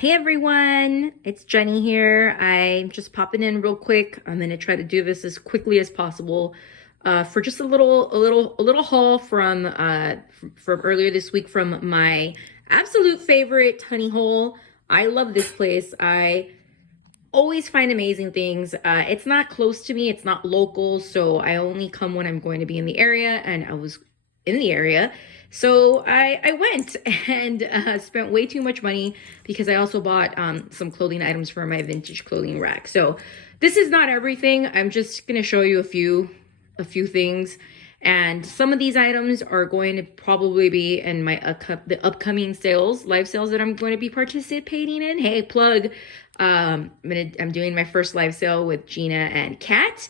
Hey everyone, it's Jenny here. I'm just popping in real quick. I'm gonna try to do this as quickly as possible for just a little haul from earlier this week from my absolute favorite honey hole. I love this place. I always find amazing things. It's not close to me. It's not local, so I only come when I'm going to be in the area, and I was in the area. So I went and spent way too much money because I also bought some clothing items for my vintage clothing rack. So this is not everything. I'm just gonna show you a few things. And some of these items are going to probably be in my the upcoming live sales that I'm going to be participating in. Hey, plug. I'm doing my first live sale with Gina and Kat,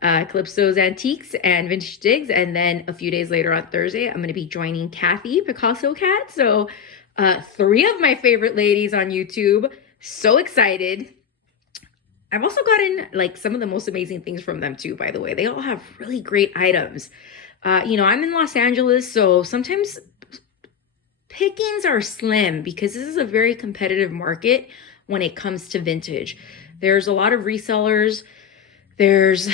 Calypso's Antiques and Vintage Digs. And then a few days later on Thursday, I'm going to be joining Kathy, Picasso Cat. So three of my favorite ladies on YouTube. So excited. I've also gotten like some of the most amazing things from them too, by the way. They all have really great items. I'm in Los Angeles, so sometimes pickings are slim because this is a very competitive market when it comes to vintage. There's a lot of resellers. There's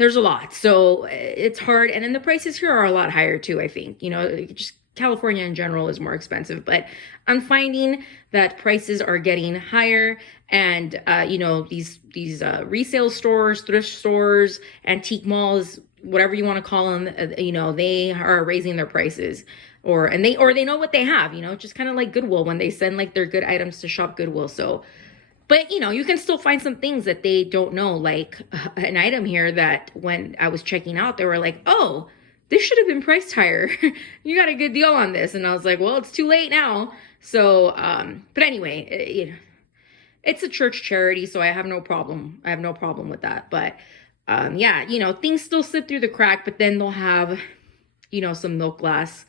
a lot. So it's hard. And then the prices here are a lot higher too, I think. Just California in general is more expensive, but I'm finding that prices are getting higher, and these resale stores, thrift stores, antique malls, whatever you want to call them, they are raising their prices, or they know what they have, just kind of like Goodwill when they send like their good items to shop Goodwill. So, but you can still find some things that they don't know, like an item here that when I was checking out, they were like, oh, this should have been priced higher. You got a good deal on this. And I was like, well, it's too late now. So, but anyway, it's a church charity, so I have no problem. I have no problem with that. But things still slip through the crack, but then they'll have, some milk glass,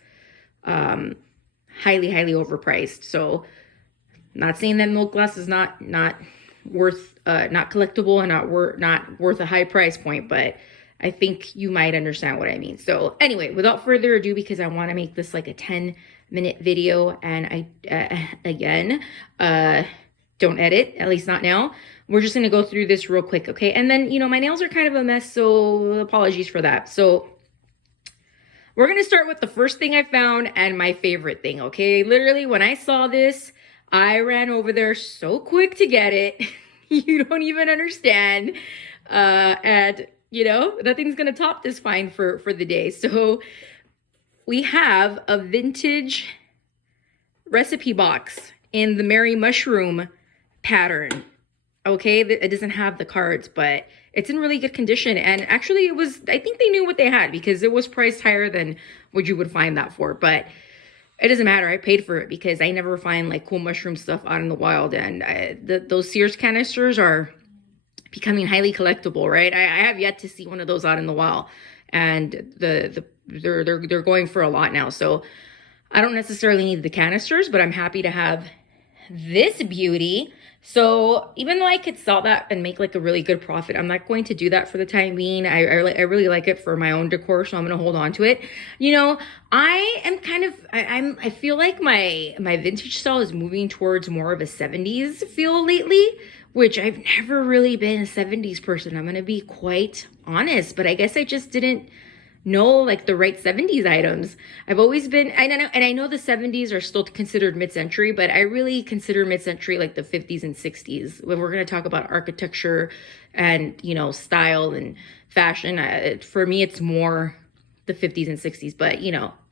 highly, highly overpriced. So not saying that milk glass is not worth, not collectible and not worth a high price point, but I think you might understand what I mean. So anyway, without further ado, because I want to make this like a 10-minute video, and I don't edit, at least not now. We're just going to go through this real quick, okay? And then, my nails are kind of a mess, so apologies for that. So we're going to start with the first thing I found and my favorite thing, okay? Literally, when I saw this, I ran over there so quick to get it. You don't even understand. And nothing's going to top this find for the day. So we have a vintage recipe box in the Mary Mushroom pattern. Okay, it doesn't have the cards, but it's in really good condition. And actually I think they knew what they had because it was priced higher than what you would find that for. But it doesn't matter. I paid for it because I never find like cool mushroom stuff out in the wild. And those Sears canisters are becoming highly collectible, right? I have yet to see one of those out in the wild, and they're going for a lot now. So I don't necessarily need the canisters, but I'm happy to have this beauty. So even though I could sell that and make like a really good profit, I'm not going to do that for the time being. I really like it for my own decor, so I'm going to hold on to it. I am kind of, I feel like my vintage style is moving towards more of a 70s feel lately, which I've never really been a 70s person. I'm going to be quite honest, but I guess I just didn't know like the right 70s items. I've always been, I know the 70s are still considered mid-century, but I really consider mid-century like the 50s and 60s. When we're going to talk about architecture and, style and fashion, for me, it's more the 50s and 60s, but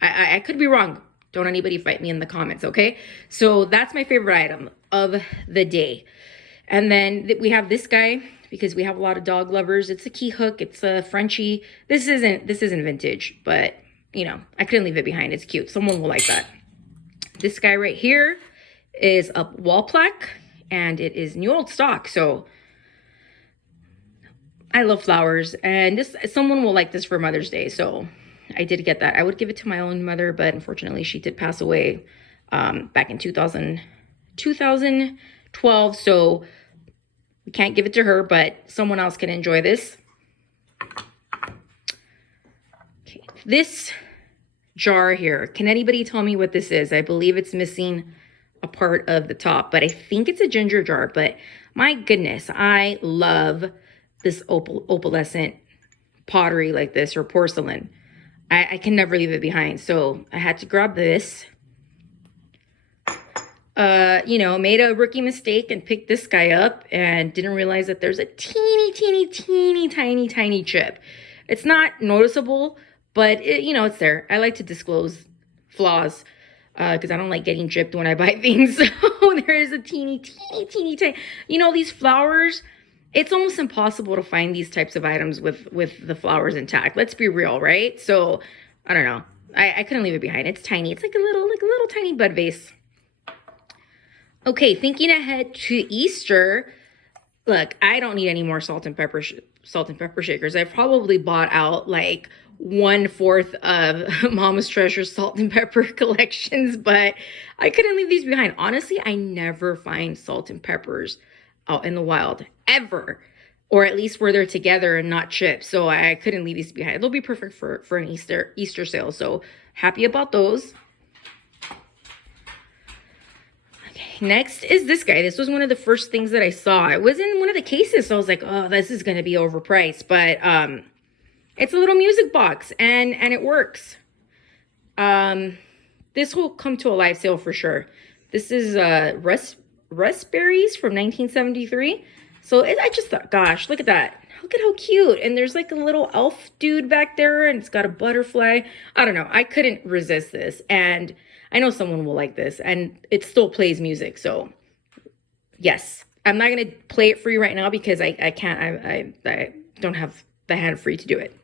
I could be wrong. Don't anybody fight me in the comments, okay? So that's my favorite item of the day. And then we have this guy because we have a lot of dog lovers. It's a key hook. It's a Frenchie. This isn't vintage, but I couldn't leave it behind. It's cute. Someone will like that. This guy right here is a wall plaque, and it is new old stock. So I love flowers, and someone will like this for Mother's Day. So I did get that. I would give it to my own mother, but unfortunately she did pass away back in 2012. So we can't give it to her, but someone else can enjoy this. Okay, this jar here, can anybody tell me what this is? I believe it's missing a part of the top, but I think it's a ginger jar. But my goodness, I love this opalescent pottery like this, or porcelain. I can never leave it behind. So I had to grab this. You know, made a rookie mistake and picked this guy up and didn't realize that there's a teeny tiny chip. It's not noticeable, but you know, it's there. I like to disclose flaws because I don't like getting gypped when I buy things. So there is a teeny tiny, you know, these flowers, it's almost impossible to find these types of items with the flowers intact. Let's be real, right? So I don't know. I couldn't leave it behind. It's tiny. It's like a little tiny bud vase. Okay, thinking ahead to Easter. Look, I don't need any more salt and pepper shakers. I've probably bought out like 1/4 of Mama's Treasure salt and pepper collections, but I couldn't leave these behind. Honestly, I never find salt and peppers out in the wild, ever. Or at least where they're together and not chips. So I couldn't leave these behind. They'll be perfect for an Easter sale. So happy about those. Next is this guy. This was one of the first things that I saw. It was in one of the cases, so I was like, oh, this is going to be overpriced. But it's a little music box, and it works. This will come to a live sale for sure. This is Raspberries from 1973. So I just thought, gosh, look at that. Look at how cute. And there's like a little elf dude back there, and it's got a butterfly. I don't know. I couldn't resist this. And I know someone will like this, and it still plays music. So yes, I'm not going to play it for you right now because I can't, I don't have the hand free to do it.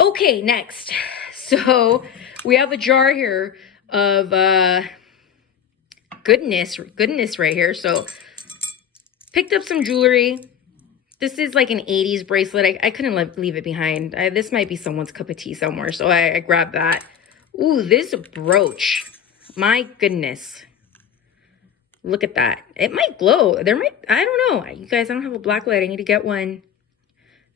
Okay, next. So we have a jar here of goodness right here. So picked up some jewelry. This is like an 80s bracelet. I couldn't leave it behind. This might be someone's cup of tea somewhere, so I grabbed that. Ooh, this brooch. My goodness. Look at that. It might glow. I don't know. You guys, I don't have a black light. I need to get one.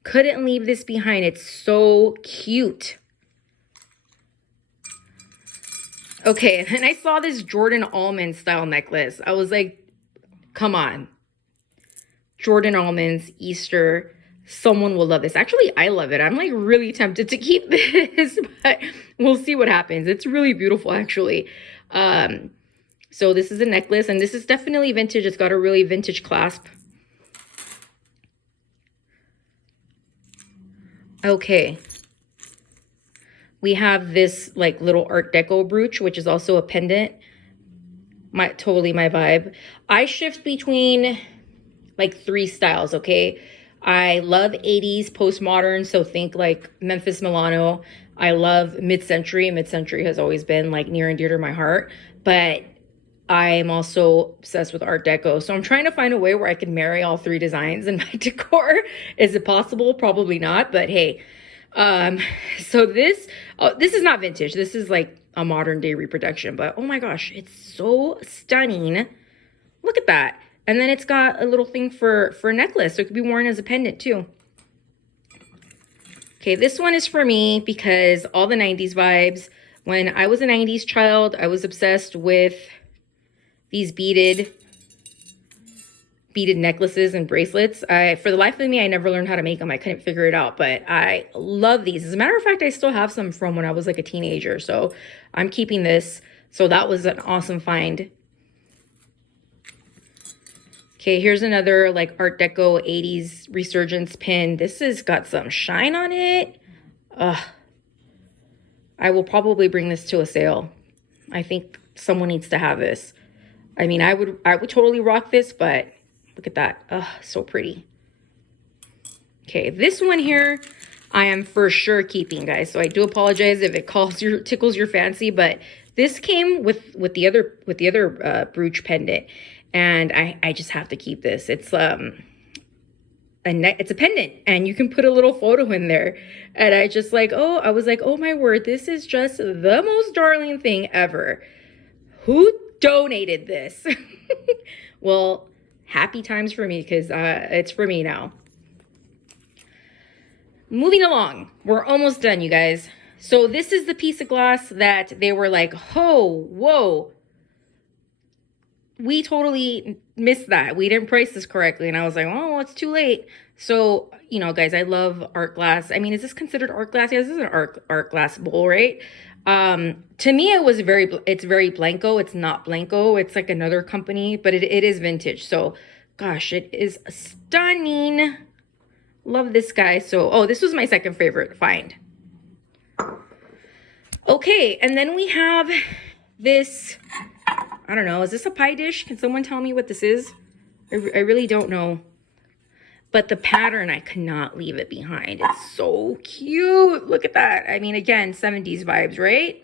Couldn't leave this behind. It's so cute. Okay, and I saw this Jordan almond style necklace. I was like, come on. Jordan almonds, Easter, someone will love this. Actually, I love it. I'm like really tempted to keep this, but we'll see what happens. It's really beautiful, actually. So this is a necklace, and this is definitely vintage. It's got a really vintage clasp. Okay. We have this like little Art Deco brooch, which is also a pendant. Totally my vibe. I shift between like 3 styles, okay? I love 80s postmodern, so think like Memphis Milano. I love mid-century. Mid-century has always been like near and dear to my heart, but I'm also obsessed with Art Deco. So I'm trying to find a way where I can marry all 3 designs in my decor. Is it possible? Probably not, but hey. So this is not vintage. This is like a modern day reproduction, but oh my gosh, it's so stunning. Look at that. And then it's got a little thing for a necklace, so it could be worn as a pendant too. Okay, this one is for me because all the 90s vibes. When I was a 90s child, I was obsessed with these beaded necklaces and bracelets. For the life of me, I never learned how to make them. I couldn't figure it out, but I love these. As a matter of fact, I still have some from when I was like a teenager, so I'm keeping this. So that was an awesome find. Okay, here's another like Art Deco 80s resurgence pin. This has got some shine on it. I will probably bring this to a sale. I think someone needs to have this. I mean, I would totally rock this, but look at that. So pretty. Okay, this one here, I am for sure keeping, guys. So I do apologize if it tickles your fancy, but this came with the other brooch pendant. And I just have to keep this. It's it's a pendant, and you can put a little photo in there. And I was like, oh my word, this is just the most darling thing ever. Who donated this? Well, happy times for me because it's for me now. Moving along, we're almost done, you guys. So this is the piece of glass that they were like, oh, whoa, we totally missed that. We didn't price this correctly. And I was like, oh, it's too late. So, you know, guys, I love art glass. I mean, is this considered art glass? Yeah, this is an art glass bowl, right? To me, it's very Blanco. It's not Blanco. It's like another company, but it is vintage. So, gosh, it is stunning. Love this guy. So, oh, this was my second favorite find. Okay, and then we have this, I don't know, is this a pie dish? Can someone tell me what this is? I really don't know. But the pattern, I cannot leave it behind. It's so cute. Look at that. I mean, again, 70s vibes, right?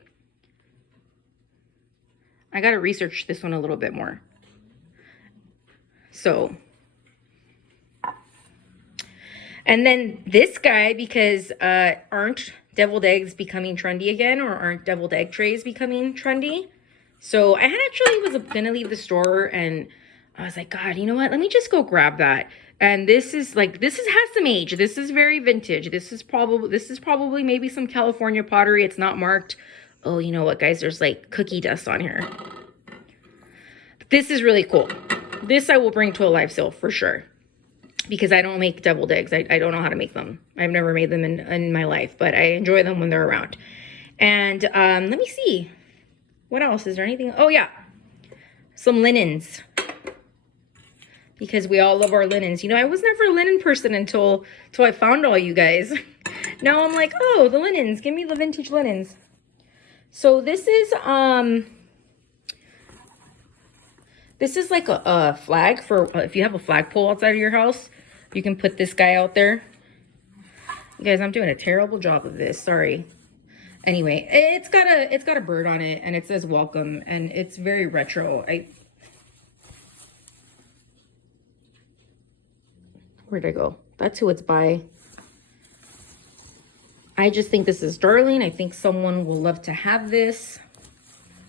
I got to research this one a little bit more. So, and then this guy, because aren't deviled eggs becoming trendy again, or aren't deviled egg trays becoming trendy? So I had actually was gonna leave the store, and I was like, God, you know what? Let me just go grab that. And this is has some age. This is very vintage. This is probably maybe some California pottery. It's not marked. Oh, you know what, guys? There's like cookie dust on here. This is really cool. This I will bring to a live sale for sure, because I don't make deviled eggs. I don't know how to make them. I've never made them in my life, but I enjoy them when they're around. And let me see. What else? Is there anything? Oh, yeah. Some linens. Because we all love our linens. You know, I was never a linen person until I found all you guys. Now I'm like, oh, the linens. Give me the vintage linens. So this is like a flag for if you have a flagpole outside of your house. You can put this guy out there. You guys, I'm doing a terrible job of this. Sorry. Anyway, it's got a bird on it, and it says welcome, and it's very retro. Where'd I go? That's who it's by. I just think this is darling. I think someone will love to have this.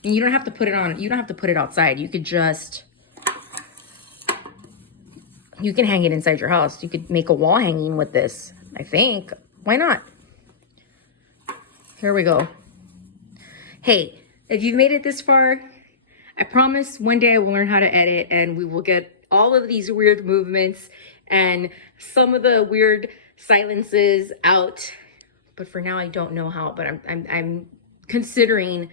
And you don't have to put it on. You don't have to put it outside. You could just, you can hang it inside your house. You could make a wall hanging with this, I think. Why not? Here we go. Hey, if you've made it this far, I promise one day I will learn how to edit, and we will get all of these weird movements and some of the weird silences out. But for now, I don't know how, but I'm considering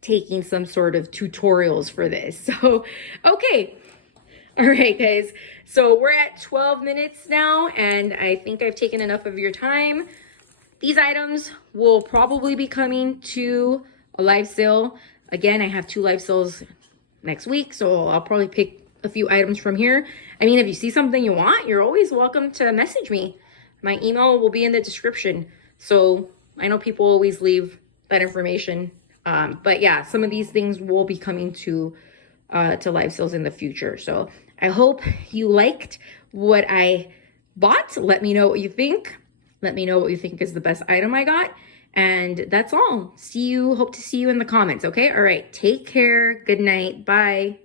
taking some sort of tutorials for this. So, okay. All right, guys. So we're at 12 minutes now, and I think I've taken enough of your time. These items will probably be coming to a live sale. Again, I have 2 live sales next week, so I'll probably pick a few items from here. I mean, if you see something you want, you're always welcome to message me. My email will be in the description. So I know people always leave that information. But yeah, some of these things will be coming to live sales in the future. So I hope you liked what I bought. Let me know what you think. Let me know what you think is the best item I got. And that's all. Hope to see you in the comments, okay? All right, take care. Good night. Bye.